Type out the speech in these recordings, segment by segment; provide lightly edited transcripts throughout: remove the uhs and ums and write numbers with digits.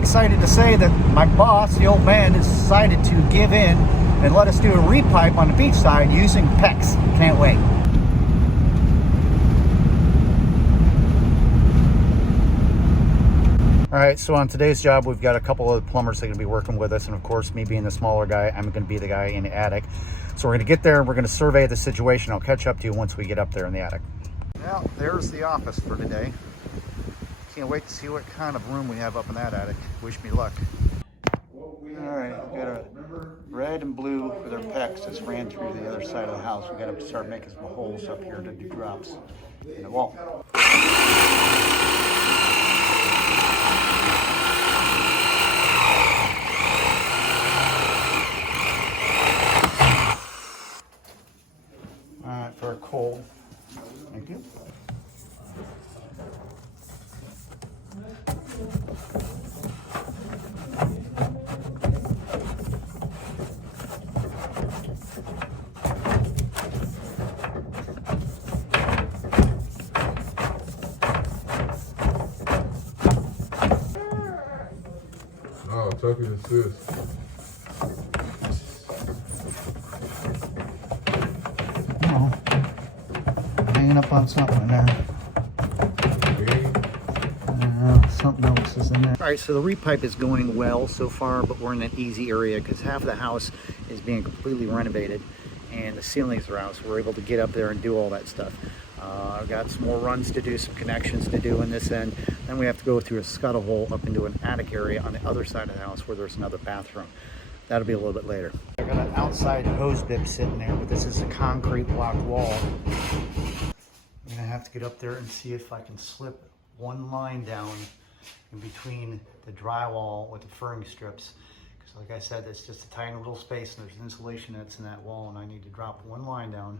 excited to say that my boss, the old man, has decided to give in and let us do a repipe on the beach side using PEX. Can't wait. All right, so on today's job, we've got a couple of plumbers that are going to be working with us. And of course, me being the smaller guy, I'm going to be the guy in the attic. So we're going to get there and we're going to survey the situation. I'll catch up to you once we get up there in the attic. Well, there's the office for today. Can't wait to see what kind of room we have up in that attic. Wish me luck. All right, we've got a red and blue for their PEX that's ran through the other side of the house. We've got to start making some holes up here to do drops in the wall. All right, for a coal. Thank you. Oh, talking to sis. Oh, hanging up on something in there. Something else is in there. All right, so the repipe is going well so far, but we're in an easy area because half of the house is being completely renovated and the ceilings are out, so we're able to get up there and do all that stuff. I've got some more runs to do, some connections to do in this end. Then we have to go through a scuttle hole up into an attic area on the other side of the house where there's another bathroom. That'll be a little bit later. I got an outside hose bib sitting there, but this is a concrete block wall. I'm gonna have to get up there and see if I can slip one line down in between the drywall with the furring strips. Because like I said, it's just a tiny little space and there's insulation that's in that wall, and I need to drop one line down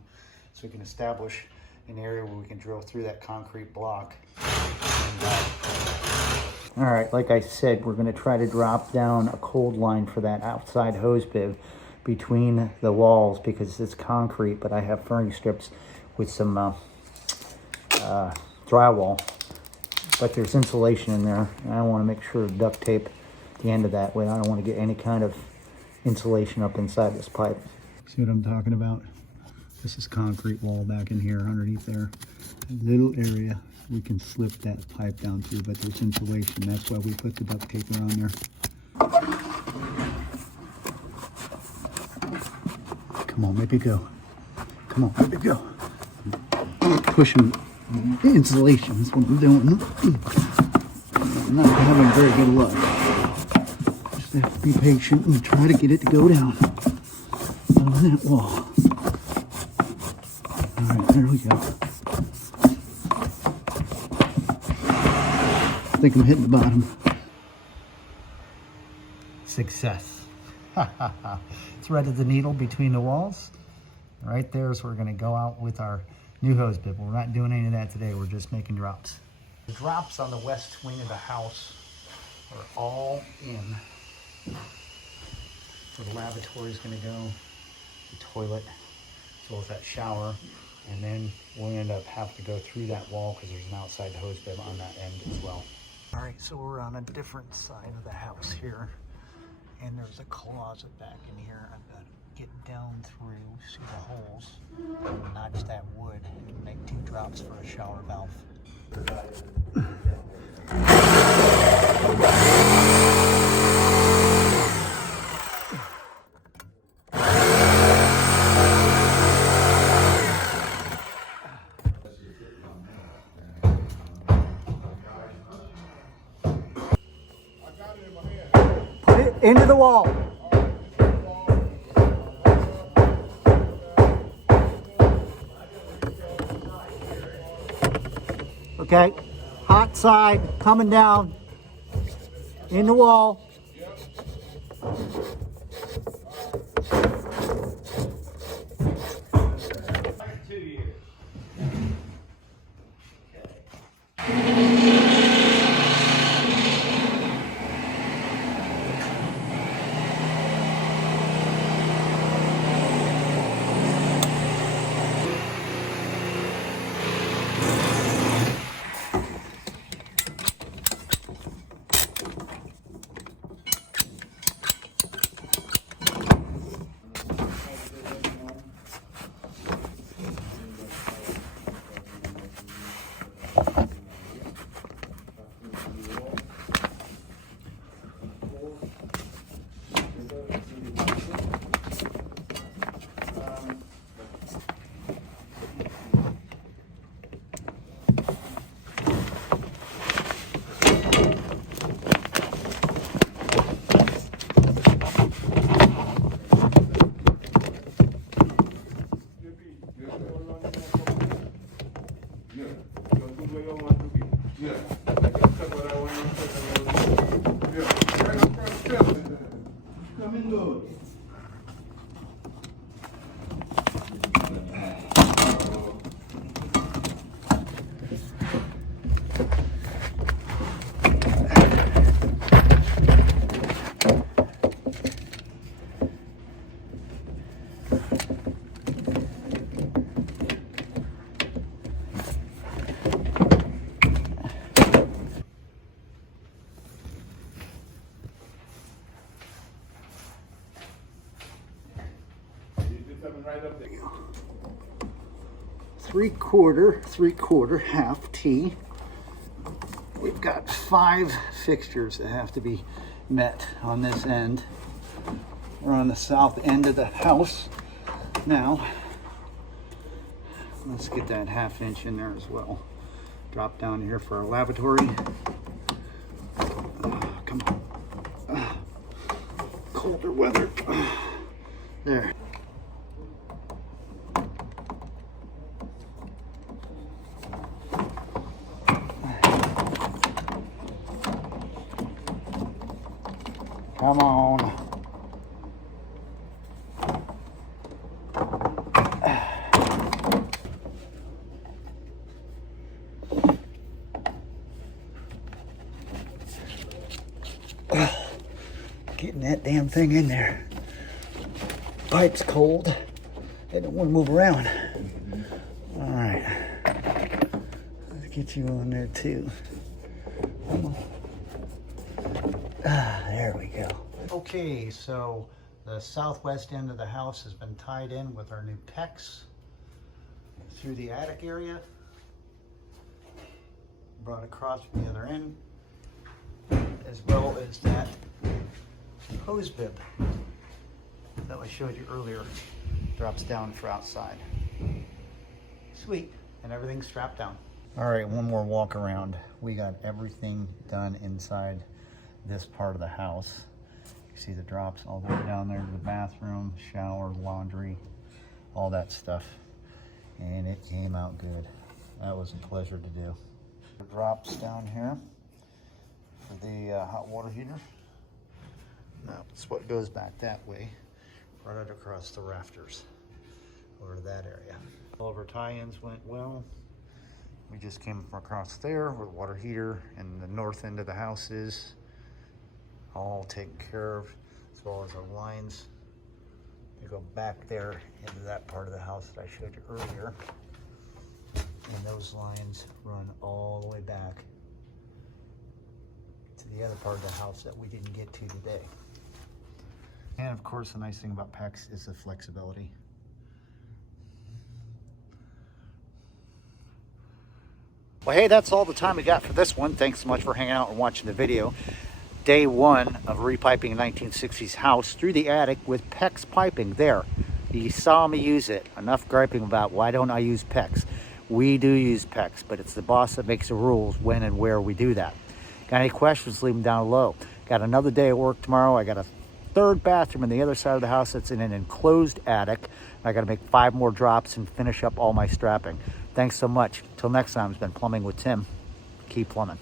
so we can establish an area where we can drill through that concrete block. All right, like I said, we're gonna try to drop down a cold line for that outside hose bib between the walls because it's concrete, but I have furring strips with some drywall. But there's insulation in there, and I want to make sure to duct tape the end of that way. I don't want to get any kind of insulation up inside this pipe. See what I'm talking about? This is concrete wall back in here underneath there. A little area we can slip that pipe down through, but there's insulation. That's why we put the duct tape around there. Come on, baby, go. Come on, baby, go. Pushing insulation is what I'm doing. I'm not having very good luck. Just have to be patient and try to get it to go down on that wall. All right, there we go. I think I'm hitting the bottom. Success. Threaded the needle between the walls. Right there is where we're going to go out with our new hose bib. We're not doing any of that today. We're just making drops. The drops on the west wing of the house are all in. So the lavatory is going to go, the toilet, as well as that shower, and then we'll end up having to go through that wall because there's an outside hose bib on that end as well. All right, so we're on a different side of the house here, and there's a closet back in here. I've got to get down through, see the holes, and notch that wood and make 2 drops for a shower valve. Put it into the wall. Okay, hot side coming down in the wall. coming good. Right up there. Three quarter, half T. We've got 5 fixtures that have to be met on this end. We're on the south end of the house now. Let's get that 1/2 inch in there as well. Drop down here for our lavatory. Come on. Colder weather. There. Come on. Getting that damn thing in there. Pipe's cold. They don't want to move around. All right. Let's get you on there too. There we go. Okay, so the southwest end of the house has been tied in with our new PEX through the attic area. Brought across from the other end, as well as that hose bib that I showed you earlier. Drops down for outside. Sweet, and everything's strapped down. All right, one more walk around. We got everything done inside this part of the house. You see the drops all the way down there to the bathroom, shower, laundry, all that stuff. And it came out good. That was a pleasure to do. The drops down here for the hot water heater. That's what goes back that way, right across the rafters over to that area. All of our tie-ins went well. We just came from across there where the water heater and the north end of the house is. All taken care of, as well as our lines. You go back there into that part of the house that I showed you earlier. And those lines run all the way back to the other part of the house that we didn't get to today. And of course, the nice thing about PEX is the flexibility. Well, hey, that's all the time we got for this one. Thanks so much for hanging out and watching the video. Day 1 of repiping a 1960s house through the attic with PEX piping there. You saw me use it. Enough griping about why don't I use PEX. We do use PEX, but it's the boss that makes the rules when and where we do that. Got any questions, leave them down below. Got another day at work tomorrow. I got a 3rd bathroom on the other side of the house that's in an enclosed attic. I got to make 5 more drops and finish up all my strapping. Thanks so much. Till next time, it's been Plumbing with Tim. Keep plumbing.